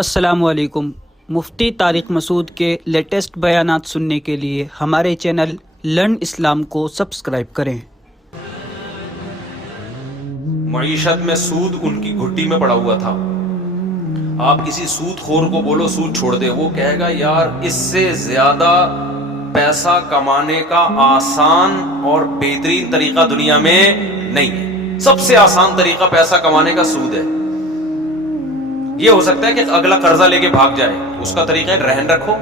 السلام علیکم۔ مفتی طارق مسعود کے لیٹسٹ بیانات سننے کے لیے ہمارے چینل لرن اسلام کو سبسکرائب کریں۔ معیشت میں سود ان کی گھٹی میں پڑا ہوا تھا۔ آپ کسی سود خور کو بولو سود چھوڑ دے، وہ کہے گا یار اس سے زیادہ پیسہ کمانے کا آسان اور بہترین طریقہ دنیا میں نہیں ہے۔ سب سے آسان طریقہ پیسہ کمانے کا سود ہے۔ یہ ہو سکتا ہے کہ اگلا قرضہ لے کے بھاگ جائے، اس کا طریقہ ہے رہن رکھو۔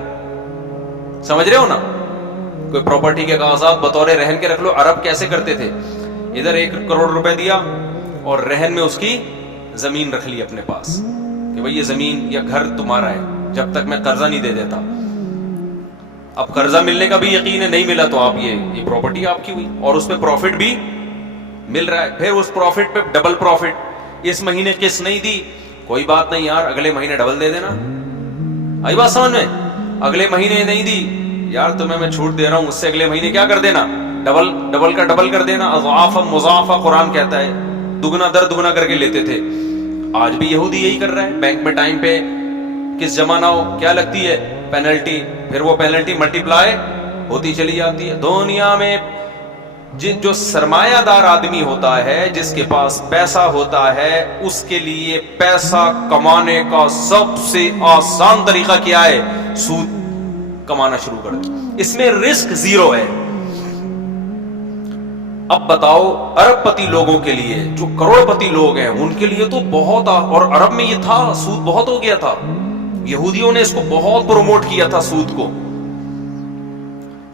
سمجھ رہے ہو نا؟ کوئی پراپرٹی کے کاغذات بطور رہن کے رکھ لو۔ عرب کیسے کرتے تھے؟ ادھر 1 کروڑ روپے دیا اور رہن میں اس کی زمین رکھ لی اپنے پاس کہ بھئی یہ زمین یا گھر تمہارا ہے جب تک میں قرضہ نہیں دے دیتا۔ اب قرضہ ملنے کا بھی یقین ہے، نہیں ملا تو آپ یہ پراپرٹی آپ کی ہوئی اور اس پہ پروفٹ بھی مل رہا ہے۔ پھر اس پروفٹ پہ ڈبل پروفٹ۔ اس مہینے قسط نہیں دی، کوئی بات نہیں یار، اگلے مہینے ڈبل دے دینا۔ آئی بات سمجھ میں؟ اگلے مہینے نہیں دی یار، تمہیں میں چھوٹ دے رہا ہوں، اس سے اگلے مہینے کیا کر دینا؟ ڈبل کا ڈبل کر دینا۔ اضعافا مضاعفا قرآن کہتا ہے، دگنا در دگنا کر کے لیتے تھے۔ آج بھی یہودی یہی کر رہا ہے۔ بینک میں ٹائم پہ کس جمع نہ ہو کیا لگتی ہے؟ پینلٹی۔ پھر وہ پینلٹی ملٹیپلائی ہوتی چلی جاتی ہے۔ دنیا میں جو سرمایہ دار آدمی ہوتا ہے، جس کے پاس پیسہ ہوتا ہے، اس کے لیے پیسہ کمانے کا سب سے آسان طریقہ کیا ہے؟ سود کمانا شروع کر دو۔ اس میں رسک زیرو ہے۔ اب بتاؤ ارب پتی لوگوں کے لیے، جو کروڑ پتی لوگ ہیں، ان کے لیے تو بہت، اور عرب میں یہ تھا، سود بہت ہو گیا تھا۔ یہودیوں نے اس کو بہت پروموٹ کیا تھا سود کو۔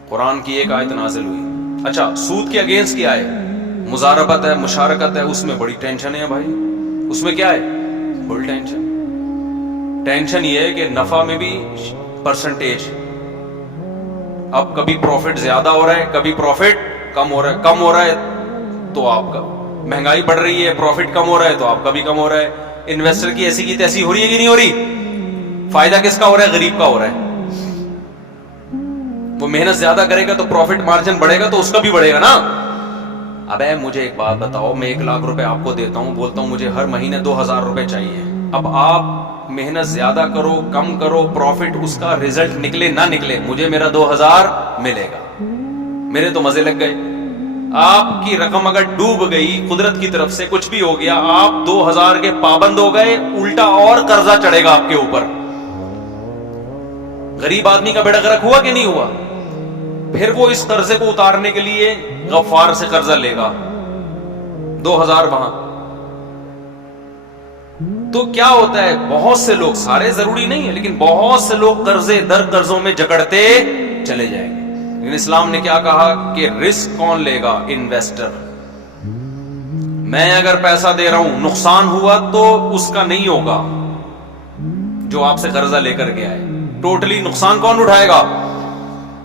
قرآن کی ایک آیت نازل ہوئی۔ اچھا، سود کے اگینسٹ کیا ہے؟ مزاربت ہے، مشارکت ہے۔ اس میں بڑی ٹینشن ہے بھائی۔ اس میں کیا ہے؟ بڑی ٹینشن یہ ہے کہ نفع میں بھی پرسنٹیج۔ اب کبھی پروفٹ زیادہ ہو رہا ہے، کبھی پروفٹ کم ہو رہا ہے تو آپ کا مہنگائی بڑھ رہی ہے، پروفٹ کم ہو رہا ہے تو آپ کا بھی کم ہو رہا ہے۔ انویسٹر کی ایسی کی تیسی ہو رہی ہے کہ نہیں ہو رہی؟ فائدہ کس کا ہو رہا ہے؟ غریب کا ہو رہا ہے۔ وہ محنت زیادہ کرے گا تو پروفٹ مارجن بڑھے گا تو اس کا بھی بڑھے گا نا۔ اب مجھے ایک بات بتاؤ، میں 1 لاکھ روپے آپ کو دیتا ہوں، بولتا ہوں مجھے ہر مہینے 2000 روپے چاہیے۔ اب آپ محنت زیادہ کرو کم کرو، پروفٹ اس کا رزلٹ نکلے نہ نکلے، مجھے میرا 2000 ملے گا۔ میرے تو مزے لگ گئے۔ آپ کی رقم اگر ڈوب گئی، قدرت کی طرف سے کچھ بھی ہو گیا، آپ 2000 کے پابند ہو گئے، الٹا اور قرضہ چڑھے گا آپ کے اوپر۔ غریب آدمی کا بیڑا غرق ہوا کہ نہیں ہوا؟ پھر وہ اس قرضے کو اتارنے کے لیے غفار سے قرضہ لے گا، 2000 وہاں۔ تو کیا ہوتا ہے؟ بہت سے لوگ، سارے ضروری نہیں ہے لیکن بہت سے لوگ قرضے در قرضوں میں جکڑتے چلے جائیں گے۔ لیکن اسلام نے کیا کہا کہ رسک کون لے گا؟ انویسٹر۔ میں اگر پیسہ دے رہا ہوں، نقصان ہوا تو اس کا نہیں ہوگا جو آپ سے قرضہ لے کر گیا ہے۔ ٹوٹلی نقصان کون اٹھائے گا؟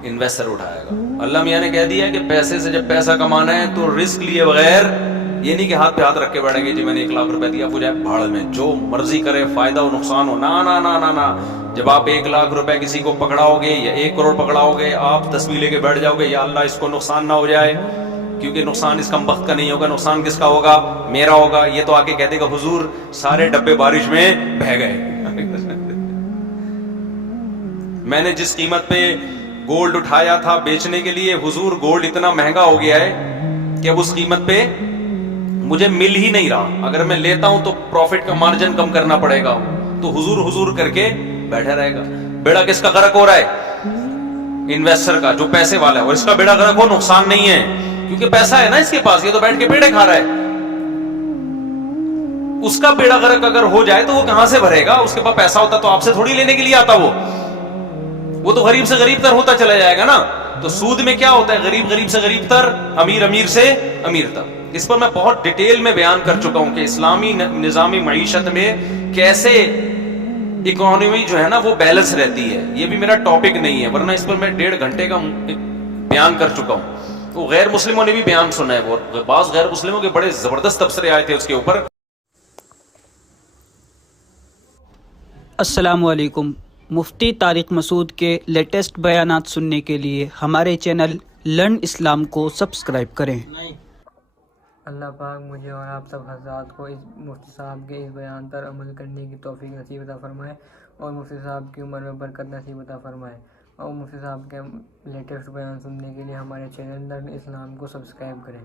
انویسٹر اٹھائے گا۔ اللہ میاں نے کہہ دیا ہے کہ پیسے سے جب پیسہ کمانا ہے تو رسک لیے بغیر، یہ نہیں کہ ہاتھ پہ ہاتھ رکھ کے بیٹھیں گے جی میں نے 1 لاکھ روپے دیا، وہ جائے بھاڑ میں، جو مرضی کرے، فائدہ ہو نقصان ہو، نا۔ جب آپ 1 لاکھ روپے کسی کو پکڑاؤ گے یا 1 کروڑ پکڑاؤ گے، آپ تصویر لے کے بیٹھ جاؤ گے یا اللہ اس کو نقصان نہ ہو جائے، کیونکہ نقصان اس کم وقت کا نہیں ہوگا، نقصان کس کا ہوگا؟ میرا ہوگا۔ یہ تو آ کے کہہ دے گا حضور سارے ڈبے بارش میں بہہ گئے۔ میں نے جس قیمت پہ گولڈ اٹھایا تھا بیچنے کے لیے، حضور گولڈ اتنا مہنگا ہو گیا ہے کہ اب اس قیمت پہ مجھے مل ہی نہیں رہا، اگر میں لیتا ہوں تو پروفٹ کا مارجن کم کرنا پڑے گا، تو حضور کر کے بیٹھا رہے گا۔ بیڑا کس کا غرق ہو رہا ہے؟ انویسٹر کا، جو پیسے والا ہے۔ اور اس کا بیڑا غرق ہو، نقصان نہیں ہے کیونکہ پیسہ ہے نا اس کے پاس، یہ تو بیٹھ کے پیڑے کھا رہا ہے۔ اس کا بیڑا غرق اگر ہو جائے تو وہ کہاں سے بھرے گا؟ اس کے پاس پیسہ ہوتا تو آپ سے تھوڑی لینے کے لیے آتا، وہ تو غریب سے غریب تر ہوتا چلا جائے گا نا۔ تو سود میں کیا ہوتا ہے؟ غریب سے غریب تر، امیر سے امیر تر۔ اس پر میں بہت ڈیٹیل میں بیان کر چکا ہوں کہ اسلامی نظامی معیشت میں کیسے اکانومی جو ہے نا وہ بیلنس رہتی ہے۔ یہ بھی میرا ٹاپک نہیں ہے، ورنہ اس پر میں 1.5 گھنٹے کا بیان کر چکا ہوں۔ وہ غیر مسلموں نے بھی بیان سنا ہے، وہ بعض غیر مسلموں کے بڑے زبردست تبصرے آئے تھے اس کے اوپر۔ السلام علیکم۔ مفتی طارق مسعود کے لیٹسٹ بیانات سننے کے لیے ہمارے چینل لرن اسلام کو سبسکرائب کریں۔ اللہ پاک مجھے اور آپ سب حضرات کو اس مفتی صاحب کے اس بیان پر عمل کرنے کی توفیق نصیب عطا فرمائے، اور مفتی صاحب کی عمر میں برکت نصیب عطا فرمائے، اور مفتی صاحب کے لیٹسٹ بیان سننے کے لیے ہمارے چینل لرن اسلام کو سبسکرائب کریں۔